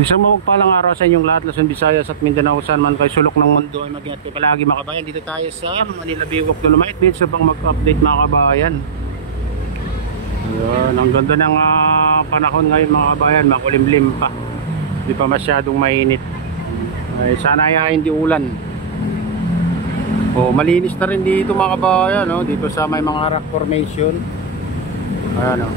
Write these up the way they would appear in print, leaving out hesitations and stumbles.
Isang mapagpalang araw sa inyong lahat, Luzon, Visayas at Mindanao, saan man kayo sulok ng mundo ay mag-ingat kayo palagi mga kabayan. Dito tayo sa Manila Biwak, Dolomite Beach upang mag-update mga kabayan. Ayan, ang ganda ng panahon ngayon mga kabayan, makulimlim pa, hindi pa masyadong mainit. Ay, sana ay hindi ulan. Malinis na rin dito mga kabayan, no? Dito sa may mga rock formation. Ayan, no?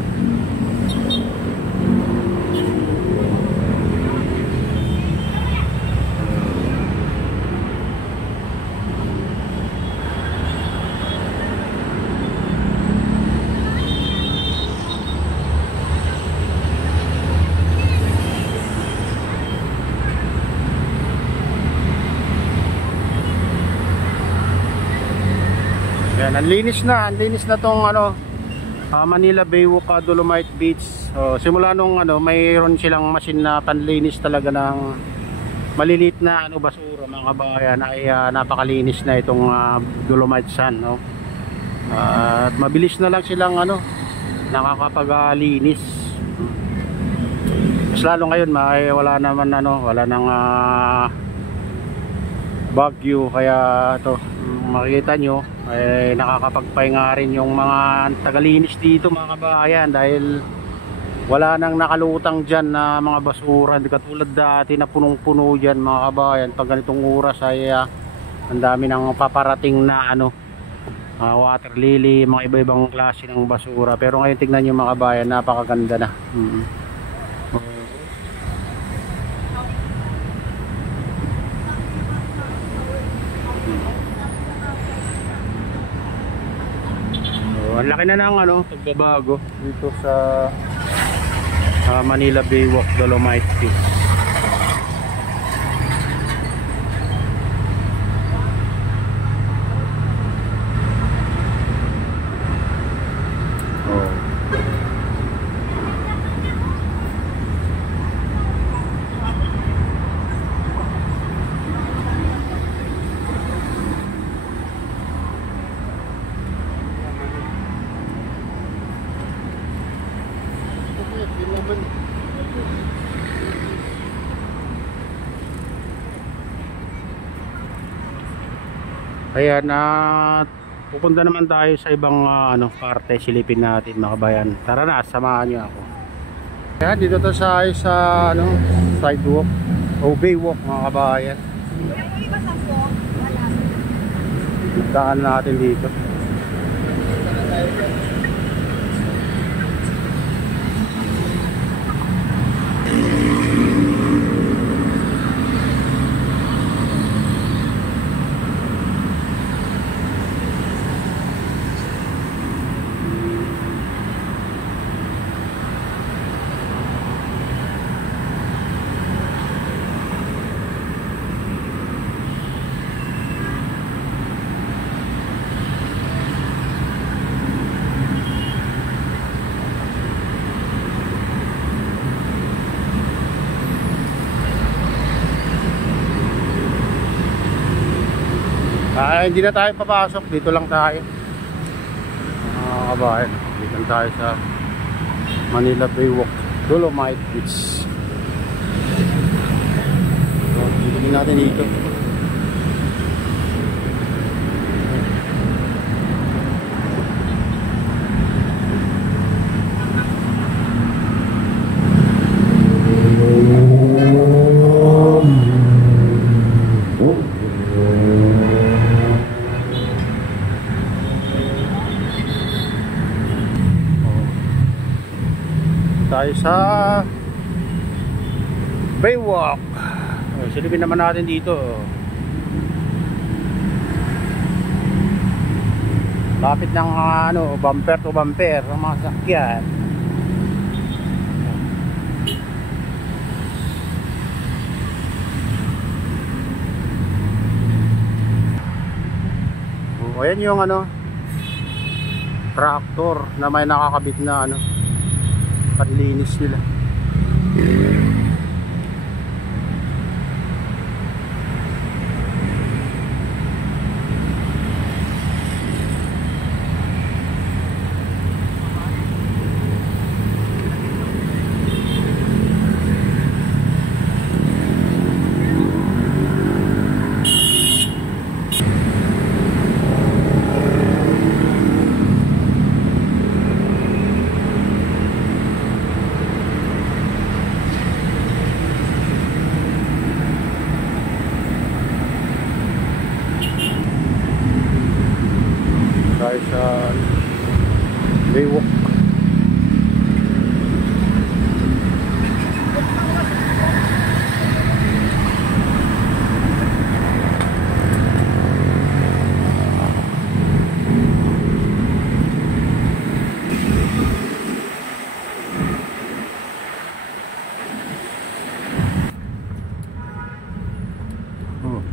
Yan, ang linis na tong Manila Biwak Dolomite Beach. Simula nung mayroon silang machine na panlinis talaga ng maliliit na basura mga kabayan, ay napakalinis na itong Dolomite Sand, no? At mabilis na lang silang nakakapaglinis. Mas lalo ngayon wala naman wala nang bagyo, kaya ito makikita nyo ay nakakapagpahinga rin yung mga tagalinis dito mga kabayan, dahil wala nang nakalutang dyan na mga basura, hindi katulad dati na punong-puno dyan mga kabayan. Pag ganitong oras ay ang dami nang paparating na water lily, mga iba-ibang klase ng basura. Pero ngayon tignan nyo mga kabayan, napakaganda na. Ang laki na ng pagbabago dito sa Manila Biwak Dolomite Beach. Ayan, pupunta naman tayo sa ibang parte, silipin natin mga kabayan. Tara na, samahan niyo ako. Ayan, dito to sa sidewalk o baywalk mga kabayan. Daan natin dito. Hindi na tayo papasok, dito lang tayo mga kabayan. Dito lang tayo sa Manila Biwak Dolomite Beach. Dito natin dito. Tayo sa Baywalk. Silipin naman natin dito. Lapit ng bumper to bumper ang mga sakyan. Ayan yung tractor na may nakakabit na panlinis nila.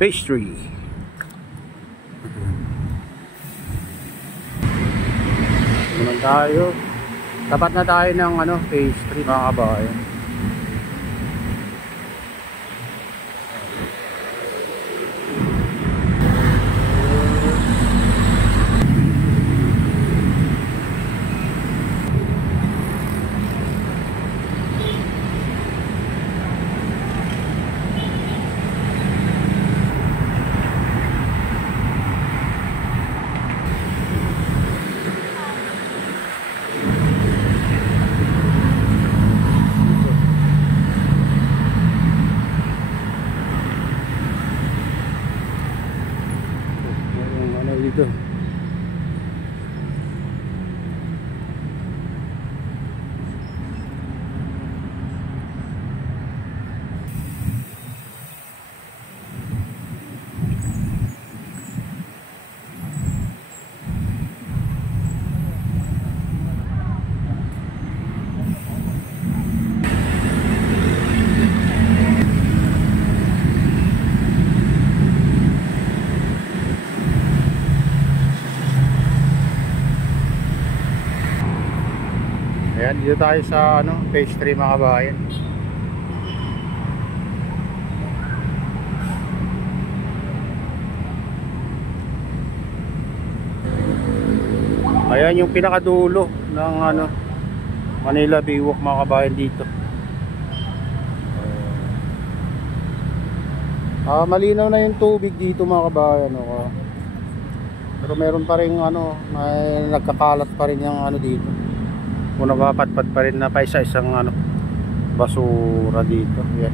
Pastry. Naman tayo. Tapat na tayo ng ano, pastry mga kabayan. Dito. Ayan, dito tayo sa ano, pastry mga kabayan. Ayan yung pinakadulo ng ano, Manila Baywalk mga kabayan dito. Malinaw na yung tubig dito mga kabayan, okay. Pero meron pa rin ano, may nagkakalat pa rin yung ano dito. Kung napapatpad pa rin na pa isa-isang ano, basura dito. Yan.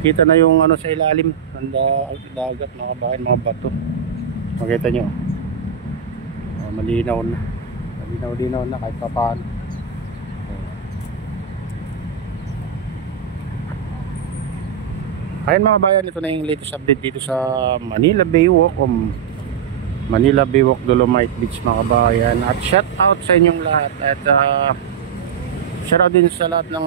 Kita na yung ano sa ilalim ng dagat mga kabayan, mga bato. Makita nyo. Malinaw na. Malinaw na kahit paano. Ayan mga bayan, ito na yung latest update dito sa Manila Baywalk o Manila Baywalk Dolomite Beach mga kabayan. At shout out sa inyong lahat. At shout out din sa lahat ng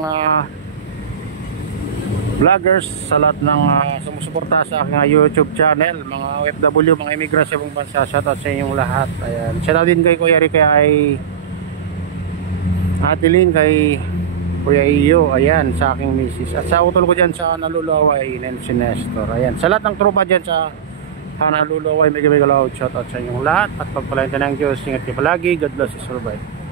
vloggers, sa lahat ng sumusuporta sa aking YouTube channel, mga OFW, mga immigrants sa ibang bansa. Shout out sa inyong lahat. Ayan. Shout out din kay Kuya Rick, kay Ate Lynn, kay Kuya Iyo, ayan, sa aking misis. At sa utol ko dyan sa Nalulaway, si Nestor. Ayan, sa lahat ng tropa dyan sa Nalulaway, mega love, shout out sa inyong lahat. At pagpalain ng Diyos, ingat kayo palagi. God bless you, survive.